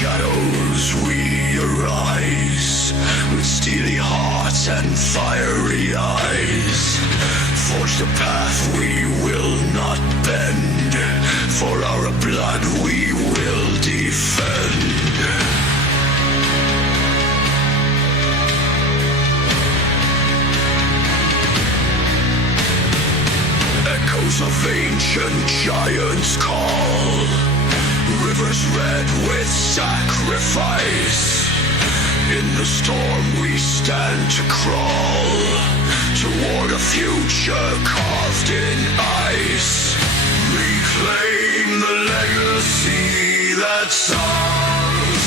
shadows we arise, with steely hearts and fiery eyes. Forge the path we will not bend, for our blood we will defend. Echoes of ancient giants call, rivers red with sacrifice. In the storm we stand to crawl, toward a future carved in ice. Reclaim the legacy that's ours.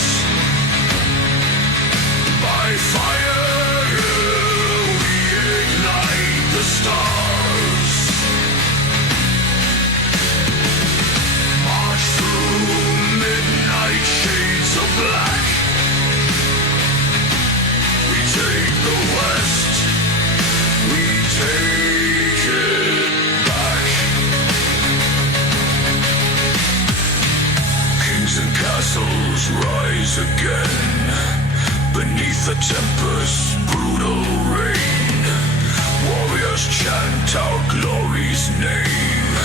By fire we ignite the stars. March through midnight shades of black. We take the West, we take it back. Kings and castles rise again, beneath the tempest's brutal rain. Warriors chant our glory's name,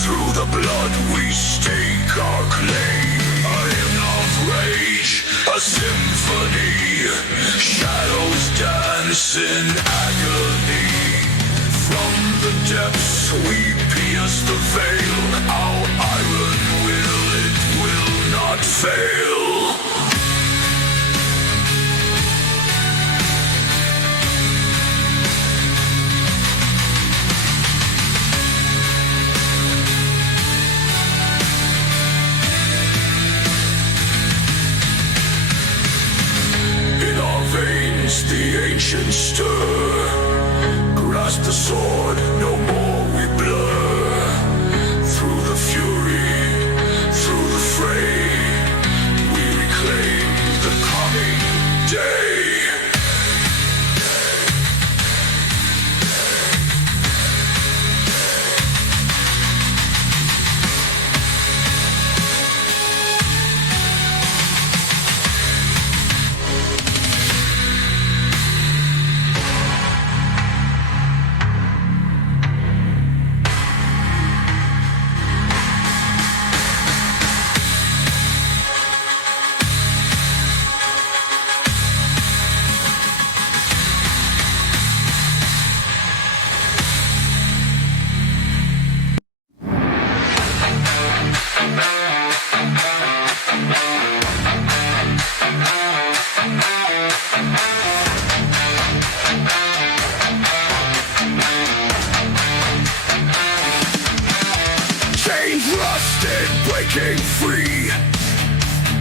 through the blood we stake our claim. A hymn of rage, a symphony, shadows dance in agony. From the depths we pierce the veil, our iron will, it will not fail. The ancients stir, grasp the sword, no more we blur. Through the fury, through the fray, we reclaim the coming day. Breaking free,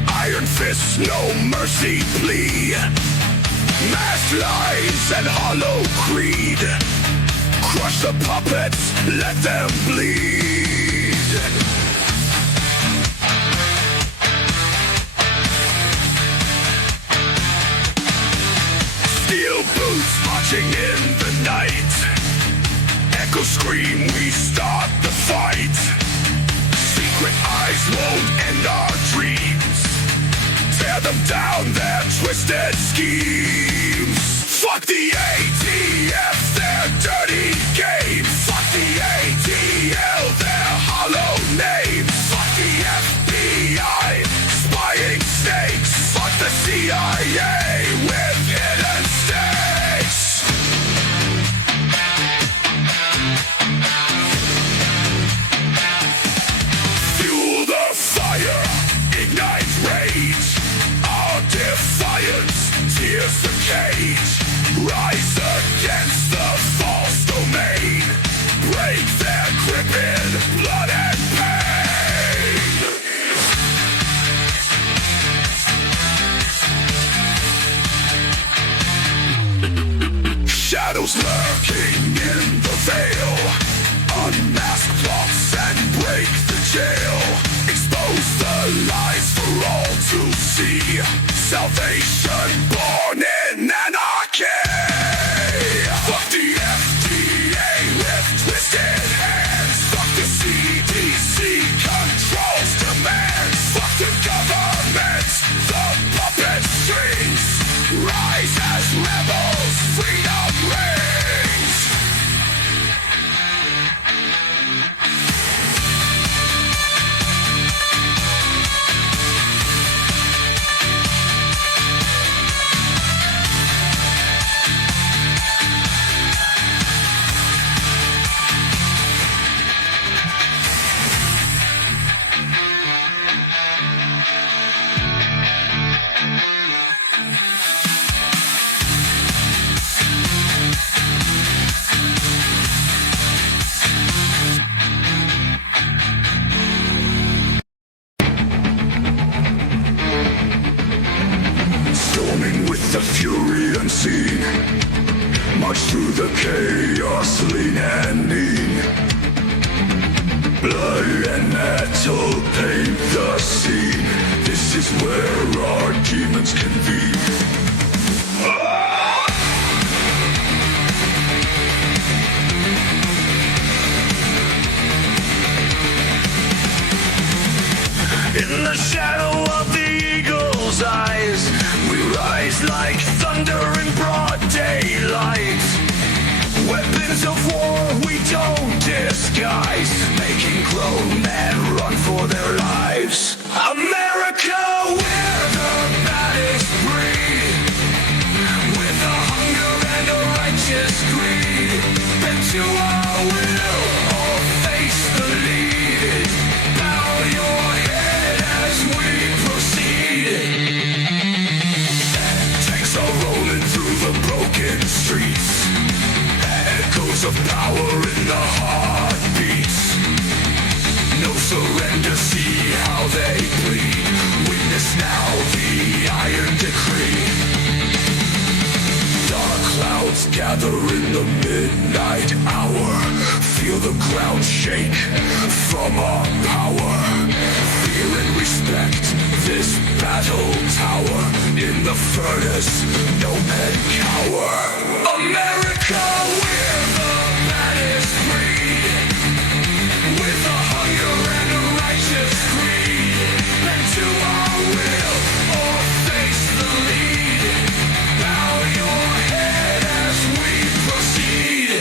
iron fists, no mercy plea. Masked lies and hollow creed, crush the puppets, let them bleed. Steel boots marching in the night, echo scream, we start the fight. Secret eyes won't end our dreams, tear them down their twisted schemes. Fuck the ATF, their dirty game. Fuck the ATL, their hollow names. Fuck the FBI, spying snakes. Fuck the CIA with hidden stakes. Tears the cage, rise against the false domain, break their grip in blood and pain. Shadows lurking in the veil, unmask plots and break the jail, expose the lies for all to see. Salvation born in anarchy. Fuck the FDA with twisted hands. Fuck the CDC controls demands. Fuck the government. unseen. March through the chaos, lean and mean. Blood and metal paint the scene. This is where our demons convene. In the shadow of the eagle's eyes, we rise like thunder in broad daylight. Weapons of war we don't disguise, making grown men run for their lives. America, we're the baddest breed, with a hunger and a righteous greed. Bend to our will, or face the lead. Bow your head as we proceed. Tanks are rolling through the broken streets. Echoes of power in the heartbeats. No surrender, see how they bleed. Witness now the iron decree. Dark clouds gather in the midnight hour. Feel the ground shake from our power. Fear and respect this battle tower. In the furnace, no men cower. America, we're the baddest breed, with a hunger and a righteous greed. Bend to our will, or face the lead. Bow your head as we proceed.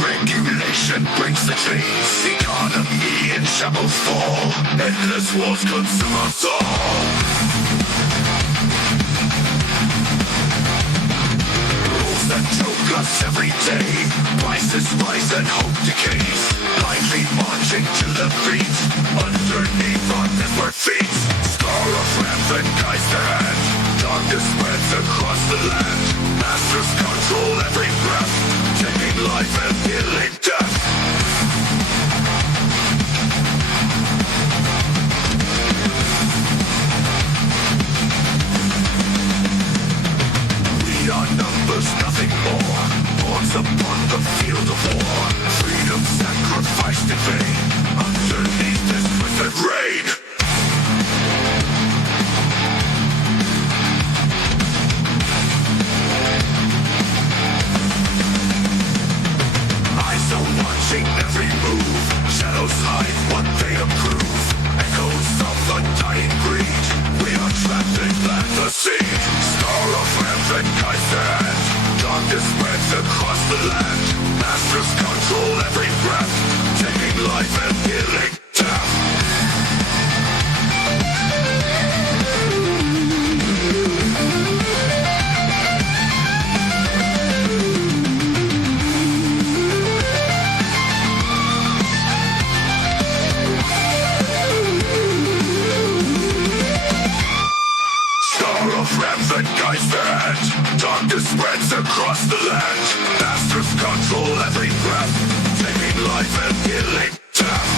Regulation breaks the chains. Economy in shambles fall. Endless wars consume us all. Rules that choke us every day. Prices rise and hope decays. Blindly marching to the beat. Underneath our network feet. Star of rampant guides the hand. Darkness spreads across the land. Masters control every breath. Taking life and killing death. We are numbers, nothing more. Pawns upon the field of war. Freedom sacrificed in vain. Underneath this twisted reign. Watching every move, shadows hide what they approve. Echoes of the dying breed. We are trapped in fantasy. Star of rampant guides their hand. Darkness spreads across the land. Masters control every breath. Taking life and killing death. Rampant guides their hand. Darkness spreads across the land. Masters control every breath. Taking life and killing death.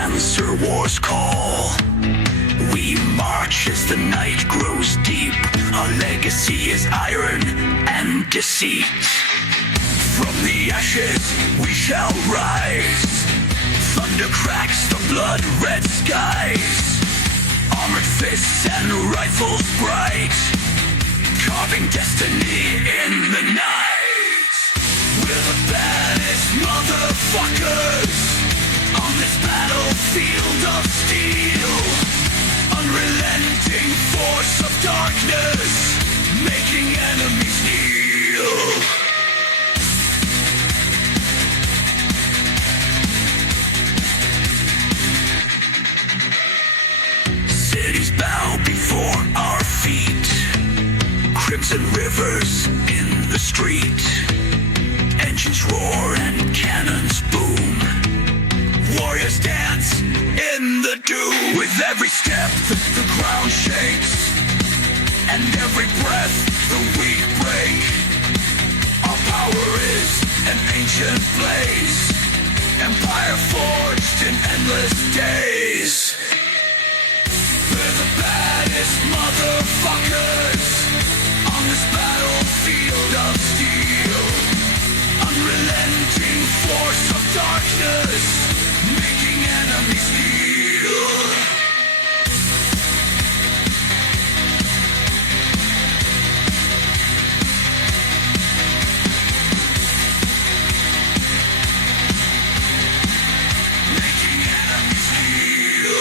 answer war's call. We march as the night grows deep. Our legacy is iron and deceit. From the ashes we shall rise. Thunder cracks the blood-red skies. Armored fists and rifles bright, carving destiny in the night. We're the baddest motherfuckers on this battlefield of steel. Unrelenting force of darkness, making enemies kneel. Cities bow before our feet. Crimson rivers in the street. Engines roar and cannons boom. Warriors dance in the doom. With every step the ground shakes, and every breath the weak break. Our power is an ancient blaze, empire forged in endless days. We're the baddest motherfuckers on this battlefield of steel. Unrelenting force of darkness, making enemies kneel. Making enemies kneel.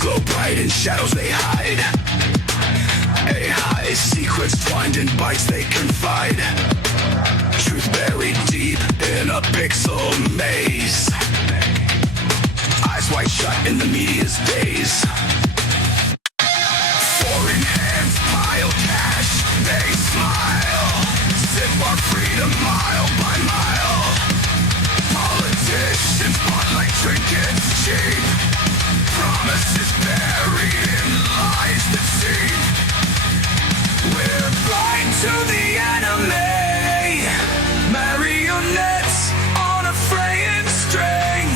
Glow bright in shadows they hide. AI secrets twined in bites they confide. Truth buried deep in a pixel maze. Eyes wide shut in the media's daze. Foreign hands pile cash, they smile. Sip our freedom mile by mile. Politicians bought like trinkets cheap. Promises buried in lies that seem. We're blind to the enemy, marionettes on a fraying string.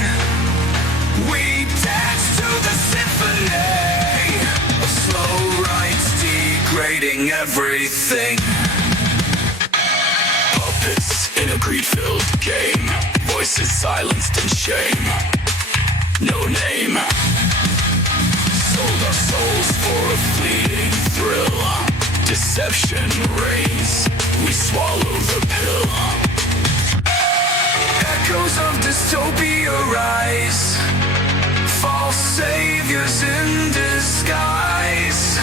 We dance to the symphony of slow rites degrading everything. Puppets in a greed-filled game, voices silenced in shame. No name. Sold our souls for a fleeting thrill. Deception reigns, we swallow the pill. Echoes of dystopia rise. False saviors in disguise.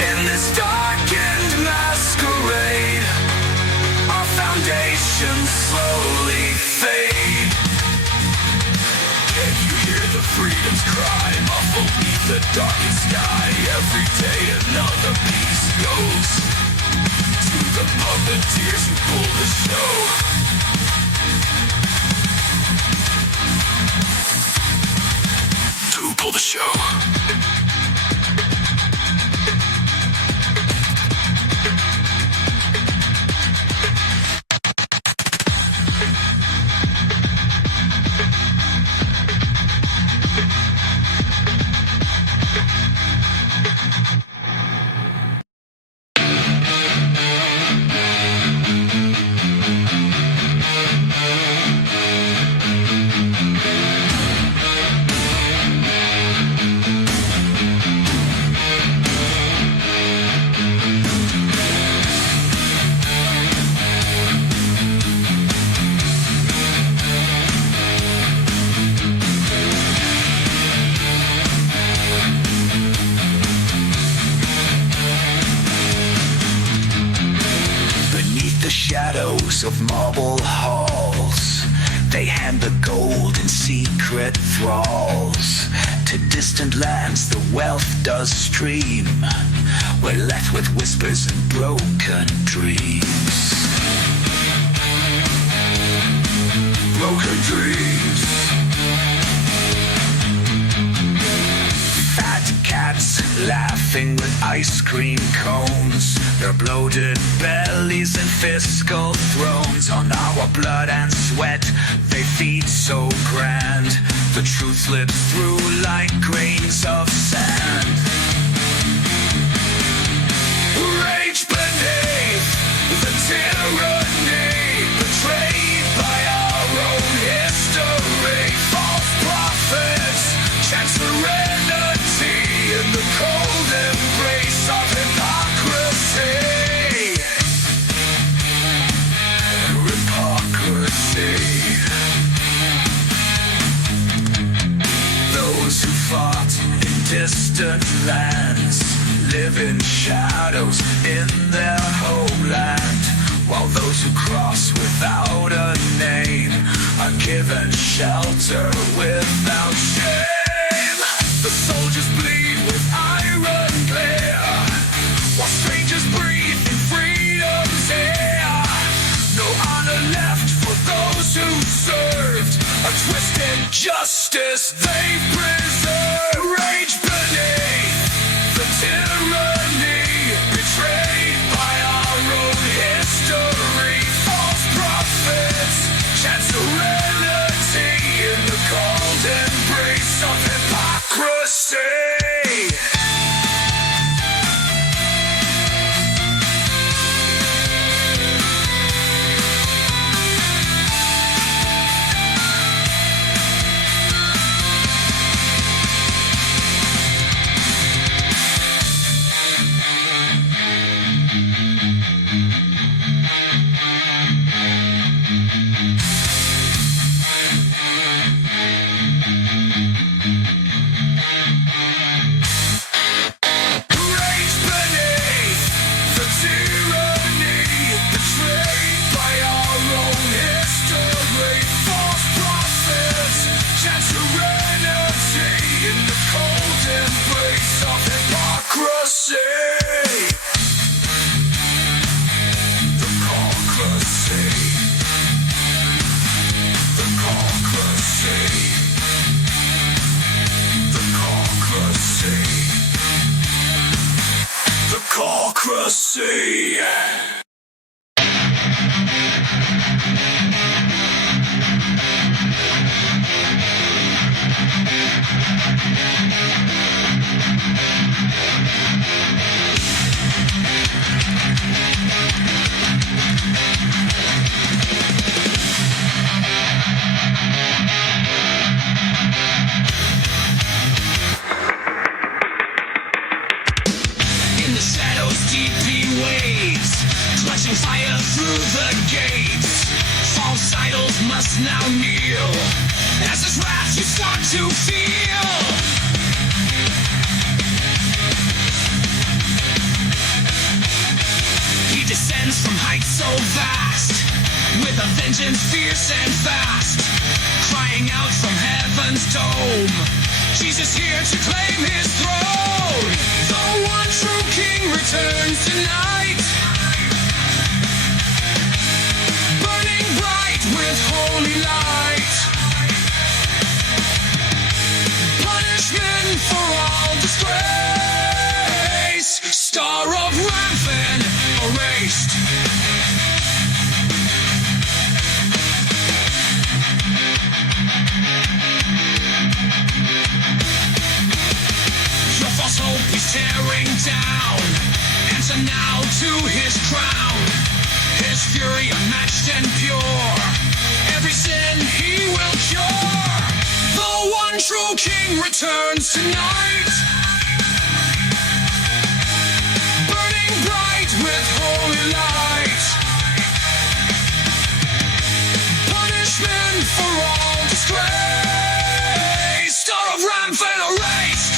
In this darkened masquerade, our foundations slowly fade. Can you hear the freedom's cry, muffled beneath the darkest sky? Every day another piece goes to the puppeteers who pull the show. To pull the show. shadows of marble halls, they hand the gold in secret thralls. To distant lands the wealth does stream. We're left with whispers and broken dreams. Broken dreams. Fat cats laughing with ice cream cones, their bloated bellies and fiscal thrones. On our blood and sweat they feed so grand, the truth slips through like grains of sand. Rage beneath the tyranny, betrayed by our own history. False prophets chant serenity in the cold embrace of hypocrisy. Hypocrisy. Those who fought in distant lands live in shadows in their homeland, while those who cross without a name are given shelter without shame. The soldiers bleed with iron glare, while strangers breathe in freedom's air. No honor left for those who served a twisted justice they've preserved. Rage beneath the tyranny, betrayed by our own history. False prophets chant serenity in the cold embrace of hypocrisy. Democracy. Fire through the gates. False idols must now kneel, as his wrath you start to feel. He descends from heights so vast, with a vengeance fierce and fast, crying out from heaven's dome, Jesus here to claim his throne. The one true King returns tonight, with holy light. Punishment for all disgrace. Star of Ramphan erased. Your false hope is tearing down, answer now to his crown. His fury unmatched and pure, every sin he will cure. The one true King returns tonight, burning bright with holy light. Punishment for all disgrace. Star of Ramphan erased.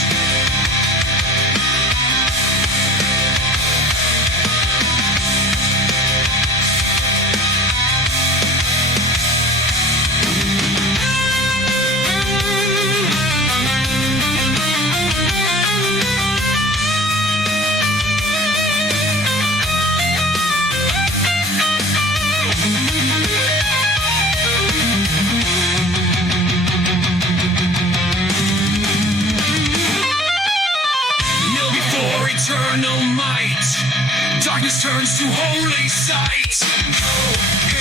to holy sight. Oh,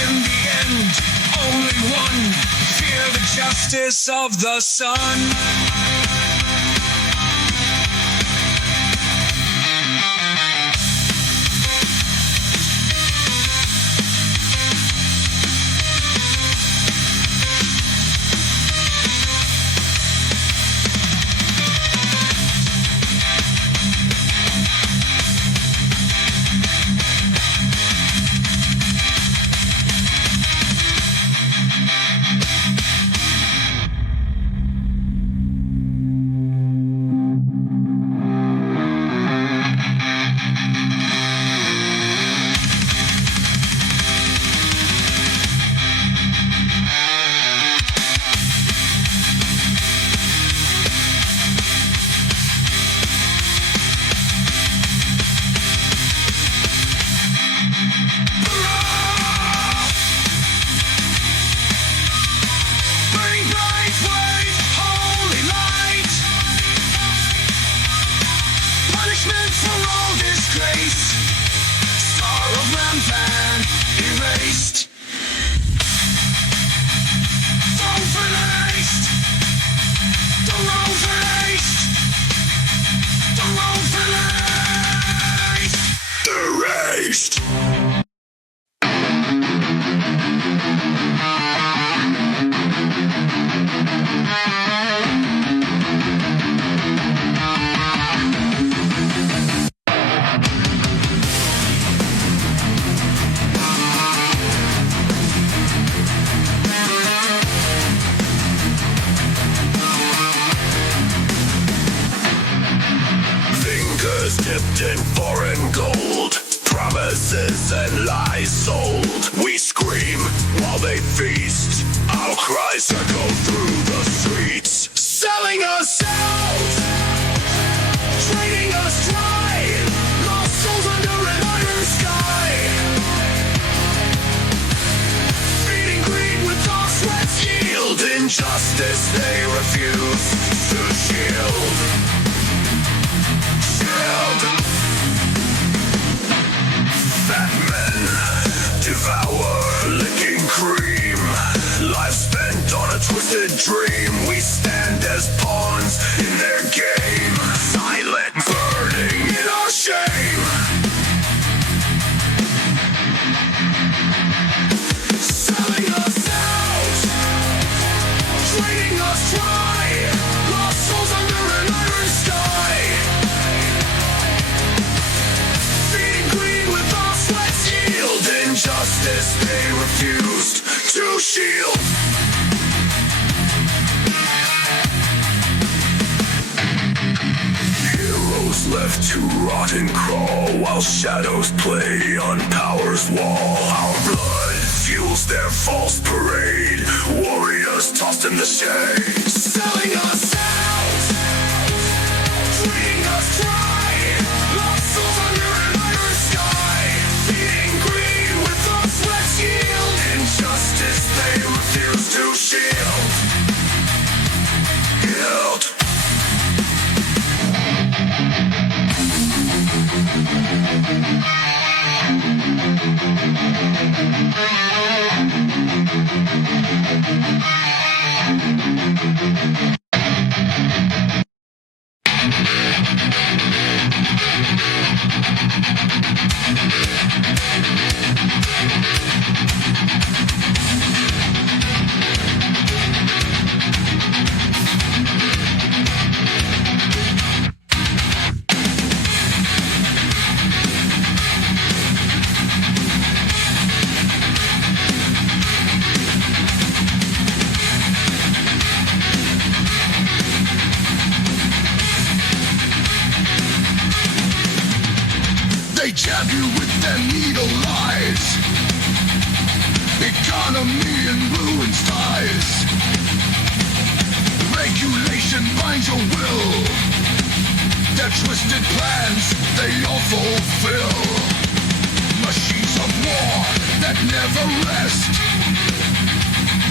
in the end, only one. Fear the justice of the sun. Dipped in foreign gold, promises and lies sold. We scream while they feast. Our cries echo through the streets. Selling us out, trading us dry. Lost souls under an iron sky. Feeding greed with our sweats yield. Injustice they refuse to shield. Fat men devour licking cream. Life spent on a twisted dream. We stand as pawns in their game. Silent, burning in our shame. Selling us out, trading us dry. Lost souls under an iron sky. Injustice they refused to shield. Heroes left to rot and crawl while shadows play on power's wall. Our blood fuels their false parade. Warriors tossed in the shade. Selling us out, treating us dry. Lost souls under an iron sky. Feeding greed with our sweats yield. Injustice they refuse to shield. Guilt. They jab you with their needle lies. Economy and ruins ties. Regulation binds your will. Their twisted plans, they all fulfill. Machines of war that never rest.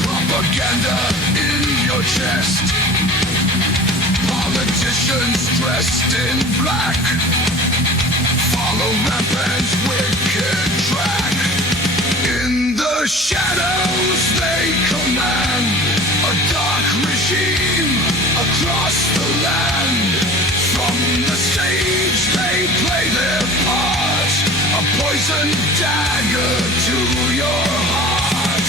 Propaganda in your chest. Politicians dressed in black. follow rampant wicked track. In the shadows they command a dark regime across the land. From the stage they play their part, a poison dagger to your heart.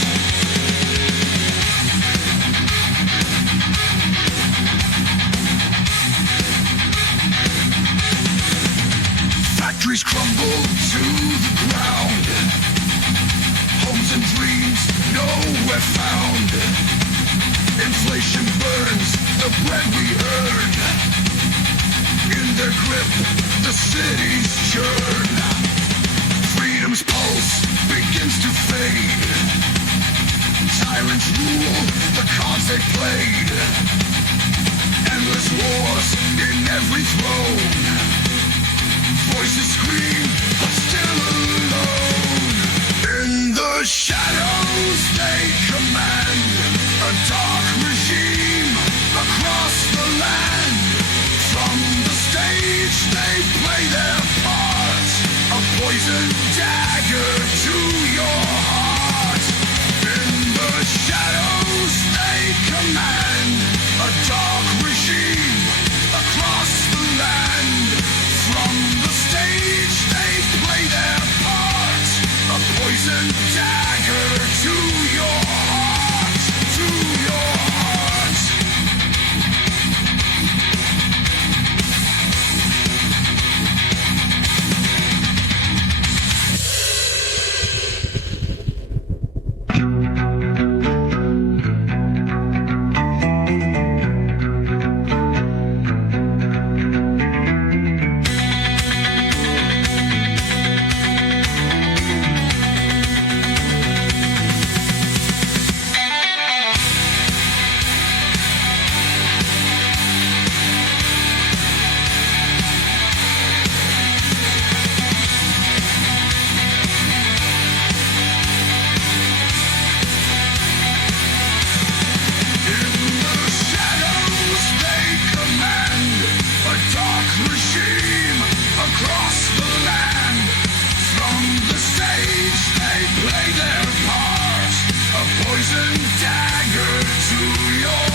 Factories crumble to the ground, homes and dreams nowhere found. Inflation burns the bread we earn. In their grip, the cities churn. Freedom's pulse begins to fade. Tyrants rule the cards they played. Endless wars in every throne. Voices scream, but still alone. In the shadows they command a dark regime across the land. From the stage they play their part, a poison dagger to your heart. In the shadows they command a dark regime across the land. From the stage they play their part, a poison dagger to your heart, to your heart. Across the land, from the stage they play their part, a poison dagger to your